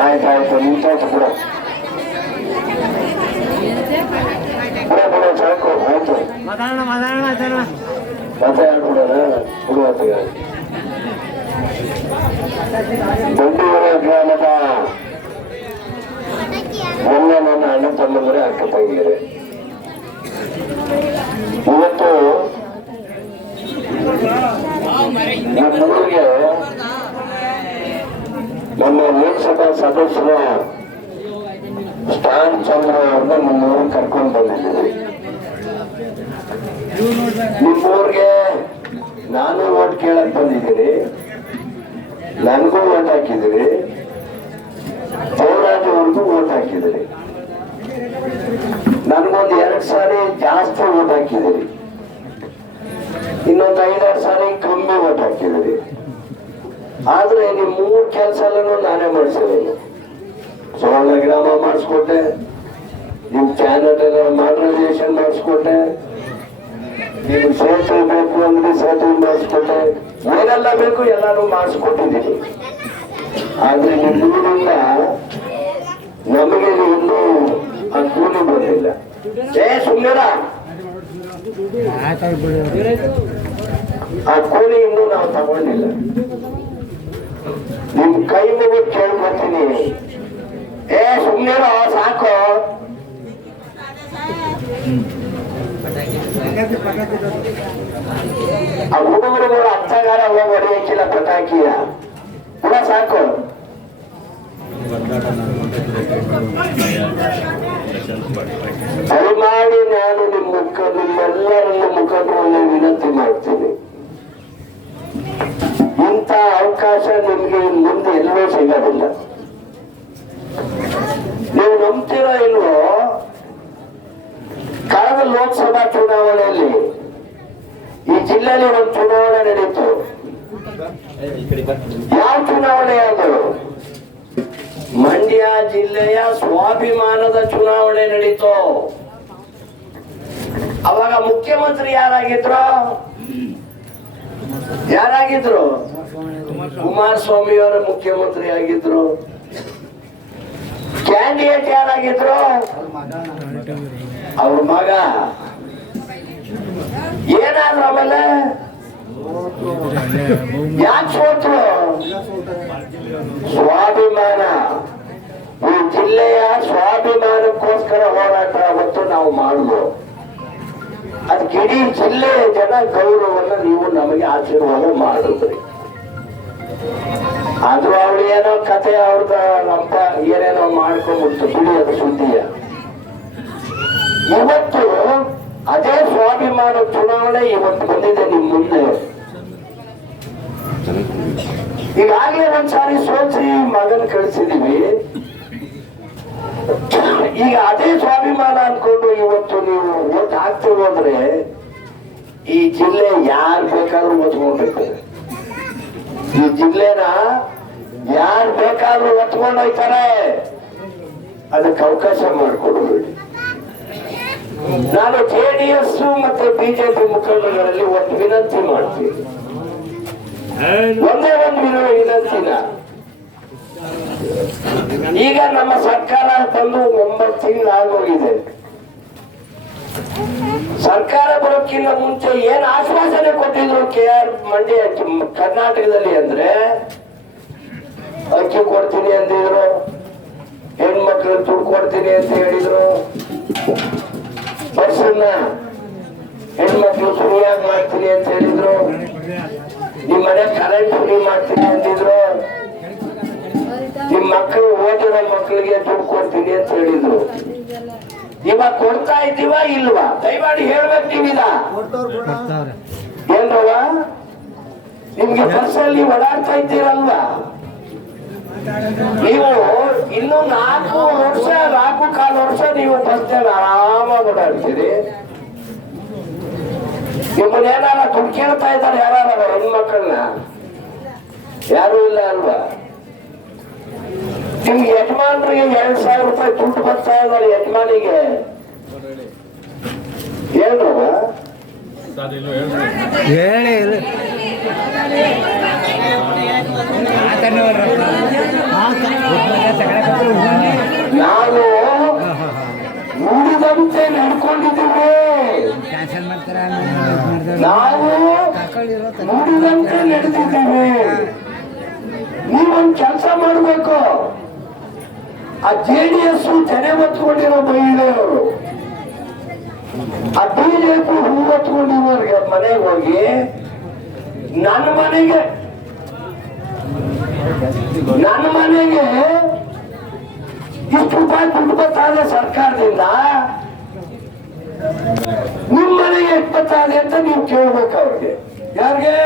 ಆಯ್ತು ಆಯ್ತು ನಿಂತಾಯ್ತು ಬಿಡ ಬಿಡ ಬಿಡ ಸಾಕು ಆಯ್ತು ಮಾತಾಡೋಣ ಮಾತಾಡೋಣ ಮಾತಾಡೋಣ ಮತ್ತೆ ಹೇಳ್ಬಿಡೋಣ ಬಿಡುವತ್ತಿಗೆ ದೊಡ್ಡೂರ ಗ್ರಾಮದ ಮೊನ್ನೆ ನನ್ನ ಅಣ್ಣ ತಮ್ಮಂದ್ರೆ ಅಕ್ಕ ತಂಗಿಯರೆ ನಮ್ಮ ಲೋಕಸಭಾ ಸದಸ್ಯರ ಸ್ಟಾನ್ ಚಂದ್ರ ಅವ್ರನ್ನ ನಮ್ಮೂರಿಗೆ ಕರ್ಕೊಂಡು ಬಂದಿದ್ದೀವಿ. ನಿಮ್ಮೂರಿಗೆ ನಾನು ಓಟ್ ಕೇಳಕ್ ಬಂದಿದ್ದೀರಿ. ನನಗೂ ಓಟ್ ಹಾಕಿದಿರಿ ದೇವರಾಜ್ ಅವ್ರಿಗೂ ಓಟ್ ಹಾಕಿದಿರಿ ನನಗೊಂದು ಎರಡು ಸಾರಿ ಜಾಸ್ತಿ ಓಟ್ ಹಾಕಿದಿರಿ ಇನ್ನೊಂದು ಐದಾರು ಸಾರಿ ಕಮ್ಮಿ ಓಟ್ ಹಾಕಿದಿರಿ ಆದ್ರೆ ನಿಮ್ ಮೂರ್ ಕೆಲಸ ನಾನೇ ಮಾಡಿಸಿದ್ದೀನಿ ಸುವರ್ಣ ಗ್ರಾಮ ಮಾಡಿಸ್ಕೊಟ್ಟೆ, ನಿಮ್ ಚಾನಲ್ ಎಲ್ಲ ಮಾಡರ್ನೈಸೇಷನ್ ಮಾಡಿಸ್ಕೊಟ್ಟೆ ನೀವು ಸೇತುವೆ ಬೇಕು ಅಂದ್ರೆ ಸೇತುವೆ ಮಾಡಿಸ್ಕೊಟ್ಟೆ, ಏನೆಲ್ಲ ಬೇಕು ಎಲ್ಲಾನು ಮಾಡಿಸ್ಕೊಟ್ಟಿದ್ದೀನಿ. ಆದ್ರೆ ನಿಮ್ಮೂರಿಂದ ನಮಗೆ ಇನ್ನೂ ಆ ಕೂಲಿ ಬಂದಿಲ್ಲ. ಏ ಸುಮ್ಮನೆ ಆ ಕೂಲಿ ಇನ್ನೂ ನಾವು ತಗೊಂಡಿಲ್ಲ. ನಿಮ್ ಕೈ ಮುಗಿದು ಕೇಳ್ಕೊತೀನಿ ಏ ಸುಮ್ಮನೆ ಸಾಕು. ಆ ಹುಡುಗರುಗಳು ಅರ್ಥಗಾರ ಹೋಗಿ ಹೊಡೆಯಕ್ಕಿಲ್ಲ ಪಟಾಕಿಯ. ಕೂಡ ಸಾಕು. ದಯಮಾಡಿ ಅವಕಾಶ ನಿಮ್ಗೆ ಮುಂದೆ ಎಲ್ಲೂ ಸಿಗೋದಿಲ್ಲ. ನೀವು ನಂಬ್ತೀರೋ ಇಲ್ವೋ? ಕಳೆದ ಲೋಕಸಭಾ ಚುನಾವಣೆಯಲ್ಲಿ ಈ ಜಿಲ್ಲೆಯಲ್ಲಿ ಒಂದು ಚುನಾವಣೆ ನಡೀತು. ಯಾವ ಚುನಾವಣೆ ಅದು? ಮಂಡ್ಯ ಜಿಲ್ಲೆಯ ಸ್ವಾಭಿಮಾನದ ಚುನಾವಣೆ ನಡೀತು. ಅವಾಗ ಮುಖ್ಯಮಂತ್ರಿ ಯಾರಾಗಿದ್ರು? ಯಾರಾಗಿದ್ರು? ಕುಮಾರಸ್ವಾಮಿ ಅವರ ಮುಖ್ಯಮಂತ್ರಿ ಆಗಿದ್ರು ಕ್ಯಾಂಡಿಡೇಟ್ ಯಾರಾಗಿದ್ರು? ಅವ್ರ ಮಗ. ಏನಾದ್ರು ಆಮೇಲೆ? ಯಾಕೆ ಸೋತ್ರು? ಸ್ವಾಭಿಮಾನ. ಈ ಜಿಲ್ಲೆಯ ಸ್ವಾಭಿಮಾನಕ್ಕೋಸ್ಕರ ಹೋರಾಟ ಅವತ್ತು ನಾವು ಮಾಡುದು ಅದಕ್ಕೆ ಇಡೀ ಜಿಲ್ಲೆ ಜನ ಗೌರವವನ್ನು ನೀವು ನಮಗೆ ಆಶೀರ್ವಾದ ಮಾಡಿದ್ರಿ. ಅದು ಅವಳು ಏನೋ ಕತೆ, ಅವ್ರದ ರಂಪ ಏನೇನೋ ಮಾಡ್ಕೊಂಡ್ಬಿಡ್ತು, ಬಿಡಿ ಅದು ಸುದ್ದಿಯ. ಇವತ್ತು ಅದೇ ಸ್ವಾಭಿಮಾನ ಚುನಾವಣೆ ಇವತ್ತು ಬಂದಿದೆ ನಿಮ್ ಮುಂದೆ. ಈಗಾಗಲೇ ಒಂದ್ಸಾರಿ ಸೋಚಿ ಮಗನ್ ಕಳಿಸಿದೀವಿ. ಈಗ ಅದೇ ಸ್ವಾಭಿಮಾನ ಅನ್ಕೊಂಡು ಇವತ್ತು ನೀವು ಓಟ್ ಹಾಕ್ತೀವಿ ಹೋದ್ರೆ ಈ ಜಿಲ್ಲೆ ಯಾರು ಬೇಕಾದ್ರೂ ಒತ್ಕೊಂಡಿರ್ತಾರೆ ಈ ಜಿಲ್ಲೆನ ಯಾರು ಬೇಕಾದ್ರೂ ಒತ್ಕೊಂಡು ಹೋಯ್ತಾರೆ ಅದಕ್ಕೆ ಅವಕಾಶ ಮಾಡಿಕೊಡ್ಬೇಡಿ. ನಾನು ಜೆ ಡಿ ಎಸ್ ಮತ್ತೆ ಬಿಜೆಪಿ ಮುಖಂಡರಲ್ಲಿ ಒಂದು ವಿನಂತಿ ಮಾಡ್ತೀನಿ. ಒಂದೇ ಒಂದು ವಿನ- ವಿನಂತಿನ. ಈಗ ನಮ್ಮ ಸರ್ಕಾರ ತಂದು ಒಂಬತ್ತು ತಿಂಗಳು ಆಗೋಗಿದೆ ಸರ್ಕಾರ ಬರೋಕ್ಕಿಂತ ಮುಂಚೆ ಏನ್ ಆಶ್ವಾಸನೆ ಕೊಟ್ಟಿದ್ರು ಕೆ ಆರ್ ಮಂಡ್ಯ ಕರ್ನಾಟಕದಲ್ಲಿ ಅಂದ್ರೆ, ಅಕ್ಕಿ ಕೊಡ್ತೀನಿ ಅಂದಿದ್ರು ಹೆಣ್ಮಕ್ಳು ದುಡ್ಡು ಕೊಡ್ತೀನಿ ಅಂತ ಹೇಳಿದ್ರು. ಬಸ್ಸನ್ನ ಹೆಣ್ಮಕ್ಳು ಫ್ರೀಯಾಗಿ ಮಾಡ್ತೀನಿ ಅಂತ ಹೇಳಿದ್ರು. ನಿಮ್ ಮನೆ ಕರೆಂಟ್ ಫ್ರೀ ಮಾಡ್ತೀನಿ ಅಂದಿದ್ರು ನಿಮ್ ಮಕ್ಕಳು ಓದಿರೋ ಮಕ್ಕಳಿಗೆ ದುಡ್ಡು ಕೊಡ್ತೀನಿ ಅಂತ ಹೇಳಿದ್ರು. ಇವಾಗ ಕೊಡ್ತಾ ಇದ್ದೀವ ಇಲ್ವಾ? ದಯಮಾಡಿ ಹೇಳ್ಬೇಕು ನೀವಿದ ಏನ್ರವ ನಿಮ್ಗೆ ಬಸ್ಸಲ್ಲಿ ಓಡಾಡ್ತಾ ಇದ್ದೀರಲ್ವಾ? ನೀವು ಇನ್ನು ನಾಲ್ಕು ವರ್ಷ ನಾಲ್ಕು ಕಾಲು ವರ್ಷ ನೀವು ಬಸ್ನಲ್ಲಿ ಆರಾಮಾಗಿ ಓಡಾಡ್ತೀರಿ. ನಿಮ್ಮನ್ನೇನಾರ ದುಡ್ಡು ಕೇಳ್ತಾ ಇದ್ದಾರೆ ಯಾರು ಹೆಣ್ಮಕ್ಳನ್ನ? ಯಾರು ಇಲ್ಲ ಅಲ್ವಾ? ನಿಮ್ಗೆ ಯಜಮಾನ್ರಿಗೆ ಎರಡ್ ಸಾವಿರ ರೂಪಾಯಿ ದುಡ್ಡು ಬರ್ತಾ ಇದ್ದಾರೆ ಯಜಮಾನಿಗೆ. ನಾನು ಹೇಳಿ ನಾವು ನುಡಿದಂತೆ ನಡ್ಕೊಂಡಿದ್ದೀವಿ ನಾವು ನುಡಿದಂತೆ ನಡೆದಿದ್ದೀವಿ ನೀವೊಂದು ಕೆಲಸ ಮಾಡಬೇಕು. ಆ ಜೆ ಡಿ ಎಸ್ ಜನೆ ಹೊತ್ಕೊಂಡಿರೋ ಮಹಿಳೆಯರು, ಆ ಬಿಜೆಪಿ ಹೂ ಹೊತ್ಕೊಂಡಿರೋರಿಗೆ ಮನೆಗೆ ಹೋಗಿ ನನ್ನ ಮನೆಗೆ ನನ್ನ ಮನೆಗೆ ಇಷ್ಟು ರೂಪಾಯಿ ದುಡ್ಡು ಸರ್ಕಾರದಿಂದ. ನಿಮ್ಮ ಮನೆಗೆ ಎಷ್ಟು ಅಂತ ನೀವು ಕೇಳ್ಬೇಕು ಅವ್ರಿಗೆ. ಯಾರಿಗೆ?